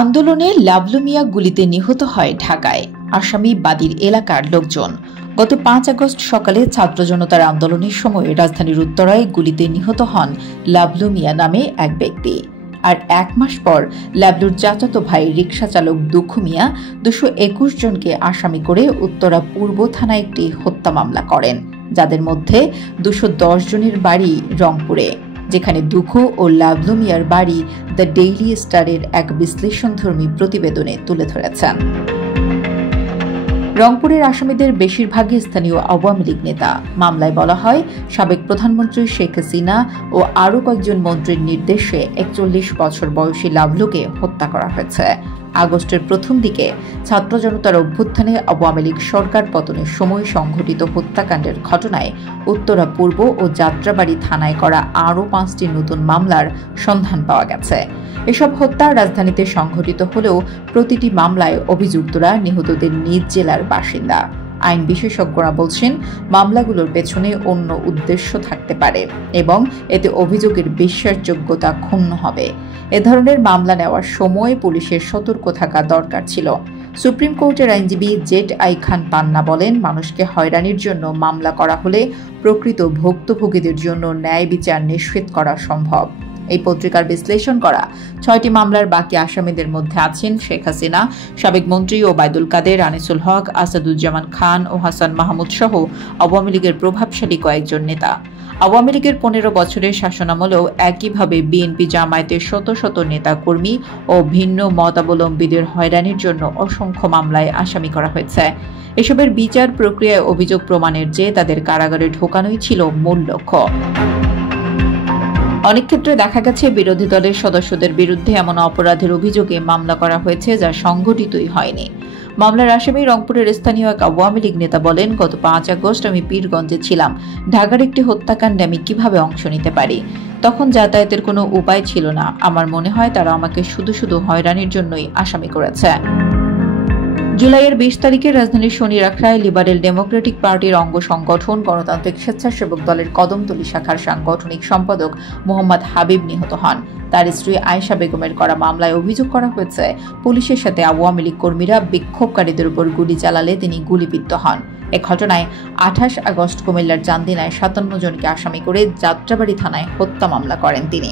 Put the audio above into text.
আন্দোলনে লাবলু মিয়া গুলিতে নিহত হয় ঢাকায় আসামি বাদীর এলাকার লোকজন। গত ৫ আগস্ট সকালে ছাত্র জনতার আন্দোলনের সময় রাজধানীর উত্তরায় গুলিতে নিহত হন লাবলু মিয়া নামে এক ব্যক্তি। আর ১ মাস পর লাবলুর চাচাতো ভাই রিকশা চালক দুঃখু মিয়া ২২১ জনকে আসামি করে উত্তরা পূর্ব থানায় একটি হত্যা মামলা করেন, যাদের মধ্যে ২১০ জনের বাড়ি রংপুরে, যেখানে দুঃখু ও লাবলু মিয়ার বাড়ি দ্য ডেইলি স্টারের এক বিশ্লেষণধর্মী প্রতিবেদনে তুলে ধরেছেন। রংপুরের আসামিদের বেশিরভাগই স্থানীয় আওয়ামী লীগ নেতা। মামলায় বলা হয়, সাবেক প্রধানমন্ত্রী শেখ হাসিনা ও আরও কয়েকজন মন্ত্রীর নির্দেশে ৪১ বছর বয়সী লাবলুকে হত্যা করা হয়েছে। আগস্টের প্রথম দিকে ছাত্র জনতার অভ্যুত্থানে আওয়ামী লীগ সরকার পতনের সময় সংঘটিত হত্যাকাণ্ডের ঘটনায় উত্তরা পূর্ব ও যাত্রাবাড়ী থানায় করা আরও ৫টি নতুন মামলার সন্ধান পাওয়া গেছে। এসব হত্যা রাজধানীতে সংঘটিত হলেও প্রতিটি মামলায় অভিযুক্তরা নিহতদের নিজ জেলার বাসিন্দা। আইন বিশেষজ্ঞরা বলছেন, মামলাগুলোর পেছনে অন্য উদ্দেশ্য থাকতে পারে এবং এতে অভিযোগের বিশ্বাসযোগ্যতা ক্ষুণ্ণ হবে। এ ধরনের মামলা নেওয়ার সময় পুলিশের সতর্ক থাকা দরকার ছিল। সুপ্রিম কোর্টের আইনজীবী জেড আই খান পান্না বলেন, মানুষকে হয়রানির জন্য মামলা করা হলে প্রকৃত ভুক্তভোগীদের জন্য ন্যায় বিচার নিশ্চিত করা সম্ভব। এই পত্রিকার বিশ্লেষণ করা ৬টি মামলার বাকি আসামিদের মধ্যে আছেন শেখ হাসিনা, সাবেক মন্ত্রী ওবায়দুল কাদের, আনিসুল হক, আসাদুজ্জামান খান ও হাসান মাহমুদ সহ আওয়ামী লীগের প্রভাবশালী কয়েকজন নেতা। আওয়ামী লীগের ১৫ বছরের শাসনামলেও একইভাবে বিএনপি জামায়াতের শত শত নেতা কর্মী ও ভিন্ন মতাবলম্বীদের হয়রানির জন্য অসংখ্য মামলায় আসামি করা হয়েছে। এসবের বিচার প্রক্রিয়ায় অভিযোগ প্রমাণের চেয়ে তাদের কারাগারে ঢোকানোই ছিল মূল লক্ষ্য। অনেক ক্ষেত্রে দেখা গেছে, বিরোধী দলের সদস্যদের বিরুদ্ধে এমন অপরাধের অভিযোগে মামলা করা হয়েছে যা সংঘটিতই হয়নি। মামলার আসামি রংপুরের স্থানীয় এক আওয়ামী লীগ নেতা বলেন, গত ৫ আগস্ট আমি পীরগঞ্জে ছিলাম। ঢাকার একটি হত্যাকাণ্ডে আমি কিভাবে অংশ নিতে পারি? তখন যাতায়াতের কোনো উপায় ছিল না। আমার মনে হয় তারা আমাকে শুধু শুধু হয়রানির জন্যই আসামি করেছে। জুলাইয়ের ২০ তারিখে রাজধানীর শনিরাখায় লিবারেল ডেমোক্রেটিক পার্টির অঙ্গ সংগঠন গণতান্ত্রিক স্বেচ্ছাসেবক দলের কদমতলী শাখার সাংগঠনিক সম্পাদক মোহাম্মদ হাবিব নিহত হন। তার স্ত্রী আয়েশা বেগমের করা মামলায় অভিযোগ করা হয়েছে, পুলিশের সাথে আওয়ামী লীগ কর্মীরা বিক্ষোভকারীদের উপর গুলি চালালে তিনি গুলিবিদ্ধ হন। এ ঘটনায় ২৮ আগস্ট কুমিল্লার চান্দিনায় ৫৭ জনকে আসামি করে যাত্রাবাড়ী থানায় হত্যা মামলা করেন তিনি।